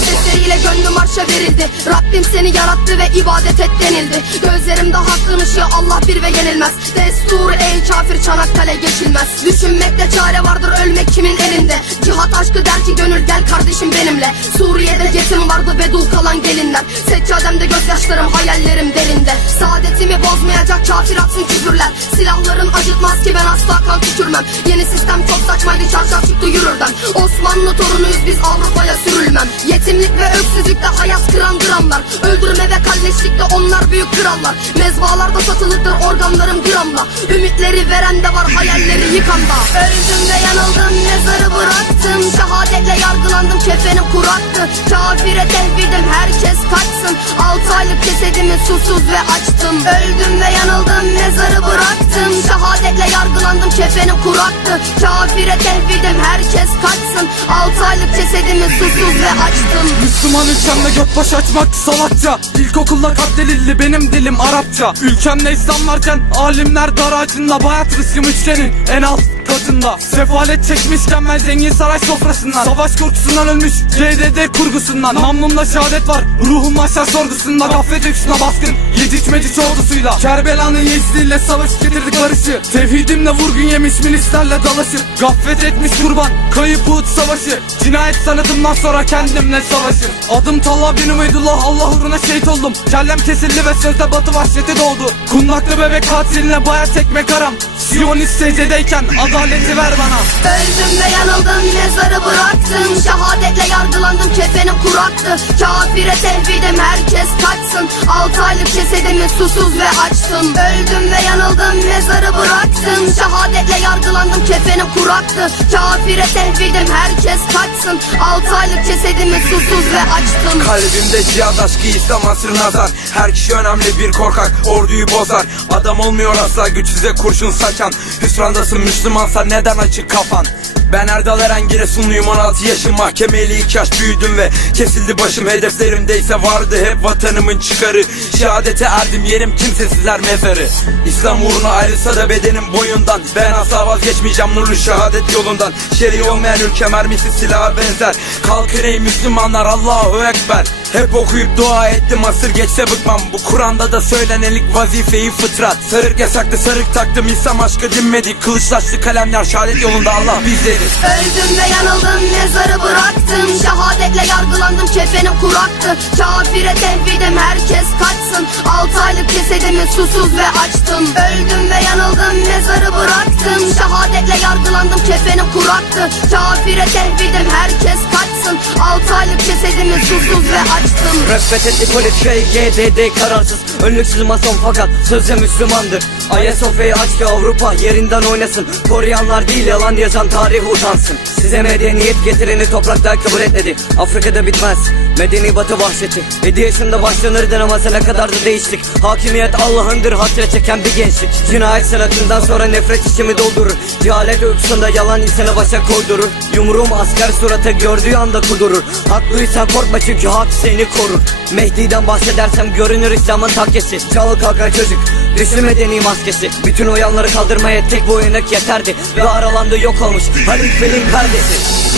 sesleriyle gönlüm arşa verildi. Rabbim seni yarattı ve ibadet et denildi. Gözlerimde hakkın ışığı Allah bir ve yenilmez. Destur ey kafir Çanakkale geçilmez. Düşünmekte çare vardır ölmek kimin elinde? Cihat aşkı der ki gönül gel kardeşim benimle. Suriye'de yetim vardı ve dul kalan gelinler. Seccademde gözyaşlarım hayallerim derinde. Saadetimi bozmayacak kafir atsın küfürler. Silahların acıtmaz ki ben asla kan tükürmem. Yeni sistem çok saçmaydı çarşaf çıktı yürürden. Osmanlı torunuyuz biz Avrupa'ya sürülmem Yetimlik ve öksüzlükte hayat kıran dramlar. Öldürme ve kalleşlikte onlar büyük krallar. Mezbalarda satılıktır organlarım gramla. Ümitleri veren de var hayalleri yıkanda Öldüm ve yanıldım mezarı bıraktım. Şehadetle yargılandım kefenim kuraktı. Kafire tehvidim herkes kaçsın. Altı aylık cesedimi susuz ve açtım. Öldüm ve yanıldım mezarı bıraktım yargılandım kefenim kuraktı. Kafire tehvidim herkes kaçsın. Altı aylık cesedimi susuz ve açtım. Müslüman ülkemde gökbaş açmak salakça. İlkokulda katledildi benim dilim Arapça. Ülkemde İslam varken alimler dar ağacında Bayat rızkım üçgenin en alt katında. Sefalet çekmişken ben zengin saray sofrasından. Savaş korkusundan ölmüş CDD kurgusundan. Namlumda şehadet var ruhum aşağı sorgusunda. Gaflet öyküsüne baskın Yediç meciç ordusuyla. Kerbela'nın Yezdi'yle savaş getirdik barışı Tevhidimle vurgun yemiş milislerle dalaşıp Gaflet etmiş kurban kayıp Uhud savaşı. Cinayet sanatımdan sonra kendimle savaşır Adım Talha bin Umeydullah Allah uğruna şehit oldum. Kellem kesildi ve sözde batı vahşeti doğdu. Kundaklı bebek katiline bayat ekmek aram Siyonist secdedeyken adaleti ver bana. Öldüm ve yanıldım mezarı bıraktım. Şehadetle yargılandım kefenim kuraktı. Kafire tehvidim herkes kaçsın. Altı aylık cesedimi susuz ve açtım. Öldüm ve yanıldım mezarı bıraktım. Şehadetle yargılandım kefenim kuraktı Kafire tehvidim herkes kaçsın. Altı aylık cesedimi susuz ve açtım. Kalbimde cihad aşkı İslam asrı nazar. Her kişi önemli bir korkak orduyu bozar. Adam olmuyor asla güçsüze kurşun saçan. Hüsrandasın Müslümansa neden açık kafan? Ben Erdal Eren Giresunluyum 16 yaşım Mahkemeyle ilk yaş büyüdüm ve kesildi başım. Hedeflerimdeyse vardı hep vatanımın çıkarı. Şehadete erdim yerim kimsesizler mezarı. İslam uğruna ayrılsa da bedenim boyundan. Ben asla vazgeçmeyeceğim nurlu şehadet yolundan. Şer'i olmayan ülke mermisi silaha benzer. Kalkın ey Müslümanlar Allahu Ekber. Hep okuyup dua ettim asır geçse bıkmam. Bu Kur'an'da da söylenelik vazifeyi fıtrat. Sarık yasaktı sarık taktım İslam aşkı dinmedik Kılıçlaştı kalemler şehadet yolunda Allah bizleriz Öldüm ve yanıldım mezarı bıraktım. Şehadetle yargılandım kefenim kuraktı Kafire tehvidim herkes kaçsın. Altı aylık cesedimi susuz ve açtım. Öldüm ve yargılandım kefenim kuraktı Kafire tehvidim herkes kaçsın. Altı aylık cesedimi susuz ve açtım. Refethetli politika GDD kararsız Önlüksüz mason fakat sözde Müslümandır. Ayasofya'yı aç ki Avrupa yerinden oynasın. Koruyanlar değil yalan yazan tarih utansın. Size medeniyet getireni toprakta kabul etmedi. Afrika'da bitmez. Medeni batı vahşeti. 7 yaşında başlanır denemese kadar da değiştik. Hakimiyet Allah'ındır hasret çeken bir gençlik. Cinayet sanatından sonra nefret içimi doldurur. Cehalet uykusunda yalan insana başa koydurur. Yumruğum asker suratı gördüğü anda kudurur. Haklıysan korkma çünkü hak seni korur. Mehdi'den bahsedersem görünür İslam'ın takkesi Çal kalkar çocuk Düştü medeni maskesi. Bütün o yanları kaldırmaya tek uyanık yeterdi. Ve aralandı yok olmuş Halil Felin perdesi